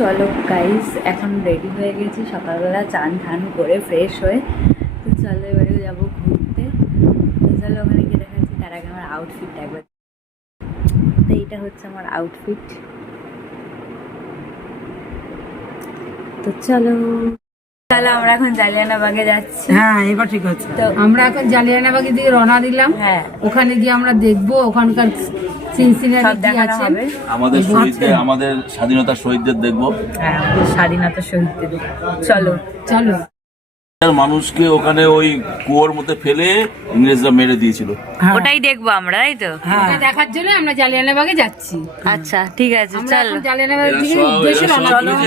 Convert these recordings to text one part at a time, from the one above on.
চলো গাইস, এখন রেডি হয়ে গেছি, সকালবেলা চান ঠান করে ফ্রেশ হয়ে। তো চলো এবারে যাবো ঘুরতে। তো চলো ওখানে গিয়ে দেখাচ্ছি। তার আগে আমার আউটফিটটা একবার। তো এইটা হচ্ছে আমার আউটফিট। তো চলো চলো আমরা এখন জালিয়ানাবাগে যাচ্ছি। হ্যাঁ, এবার ঠিক আছে। তো আমরা এখন জালিয়ানাবাগে দিকে রওনা দিলাম। হ্যাঁ, ওখানে গিয়ে আমরা দেখবো ওখানকার সব দেখানো হবে। আমাদের শহীদদের, আমাদের স্বাধীনতা শহীদদের দেখবো। হ্যাঁ, আমাদের স্বাধীনতা শহীদদের। চলো চলো। মানুষকে ওখানে ওই কুয়োর মধ্যে ফেলে ইংরেজরা মেরে দিয়েছিল। ওটাই দেখবো আমরা, তাই তো? ওটা দেখার জন্য আমরা জালিয়ানাবাগে যাচ্ছি। আচ্ছা ঠিক আছে, আমরা চলো। এখন জালিয়ানাবাগের দিকে উদ্দেশ্যে রওনা দিলাম।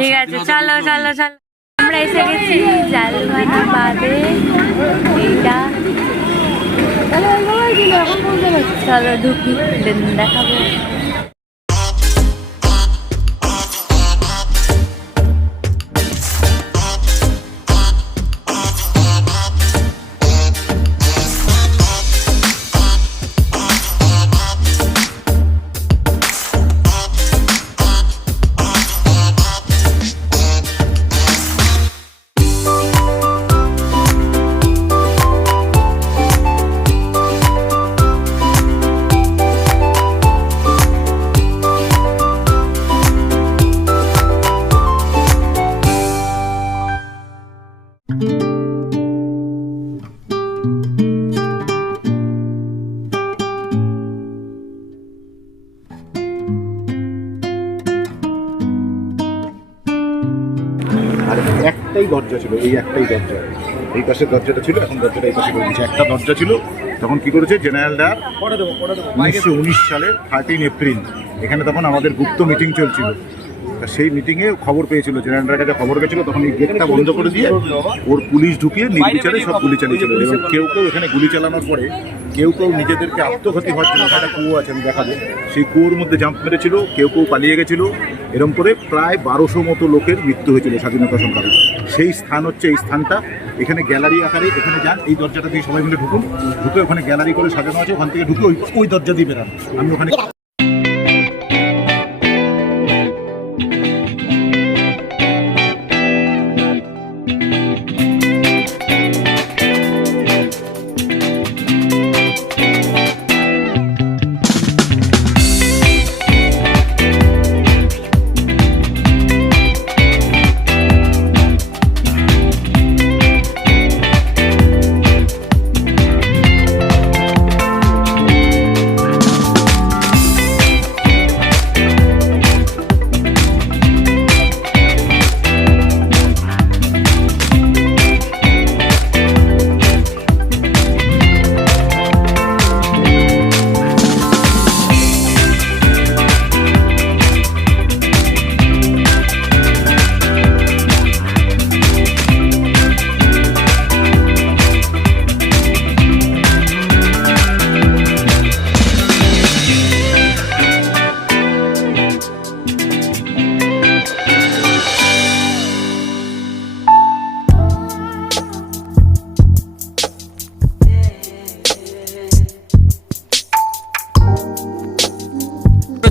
ঠিক আছে, চলো চলো চলো। আমরা এসে গেছি জালিয়ানাবাগে। এইটা চলো ঢুকি, দেখাবো। আর একটাই দরজা ছিল, এই একটাই দরজা, এই পাশের দরজাটা ছিল, এখন দরজাটা এই পাশে করে দিয়েছে। একটা দরজা ছিল, তখন কি করেছে জেনারেলরা 1919 সালের 13 এপ্রিল এখানে তখন আমাদের গুপ্ত মিটিং চলছিল। তা সেই মিটিংয়ে খবর পেয়েছিল, জেনারেলদের কাছে খবর গেছিল, তখন এই গেটটা বন্ধ করে দিয়ে ওর পুলিশ ঢুকিয়ে নির্বিচারে সব গুলি চালিয়েছিল। এবং কেউ কেউ এখানে গুলি চালানোর পরে কেউ কেউ নিজেদেরকে আত্মঘাতী হওয়ার জন্য, একটা কুয়ো আছে আমি দেখাবো, সেই কুয়োর মধ্যে জাম্প মেরেছিল, কেউ কেউ পালিয়ে গেছিলো। এরকম করে প্রায় 1200 মতো লোকের মৃত্যু হয়েছিল স্বাধীনতা সংগ্রামে। সেই স্থান হচ্ছে এই স্থানটা। এখানে গ্যালারি আকারে এখানে যান, এই দরজাটা দিয়ে সবাই মিলে ঢুকুন, ঢুকে ওখানে গ্যালারি করে সাজানো আছে, ওখান থেকে ঢুকে ওই দরজা দিয়ে বেরান। আমি ওখানে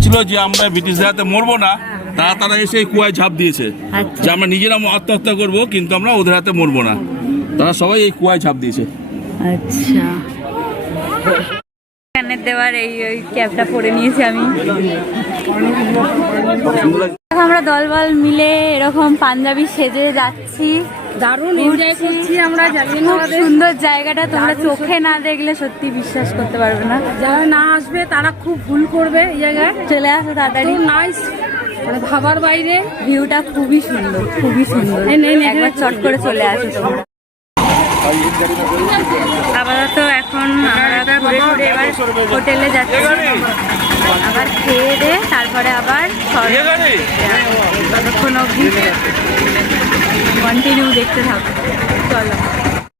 ছিল যে আমরা ব্রিটিশদের হাতে মরবো না, তারা এসে এই কুয়ায় ঝাঁপ দিয়েছে যে আমরা নিজেরা আত্মহত্যা করব, কিন্তু আমরা ওদের হাতে মরবো না। তারা সবাই এই কুয়ায় ঝাঁপ দিয়েছে। আচ্ছা, কানের দেওয়ার এই ক্যাপটা পরে নিয়েছি আমি। আমরা দলবল মিলে এরকম পাঞ্জাবি সেজে যাচ্ছি, দারুণ এনজয় করছি আমরা জালিয়ানাবাগে। সুন্দর জায়গাটা, তোমরা চোখে না দেখলে সত্যি বিশ্বাস করতে পারবে না। যারা না আসবে তারা খুব ভুল করবে। এই জায়গায় চলে আসো তাড়াতাড়ি। নাইস, মানে ভাবার বাইরে। ভিউটা খুবই সুন্দর, খুবই সুন্দর। একবার চট করে চলে আসো তোমরা। আপাতত এখন আমরা ঘুরে ঘুরে এবার হোটেলে যাচ্ছি, আবার খেয়ে দে তারপরে আবার ততক্ষণ অবধি কন্টিনিউ দেখতে থাকো। চলো।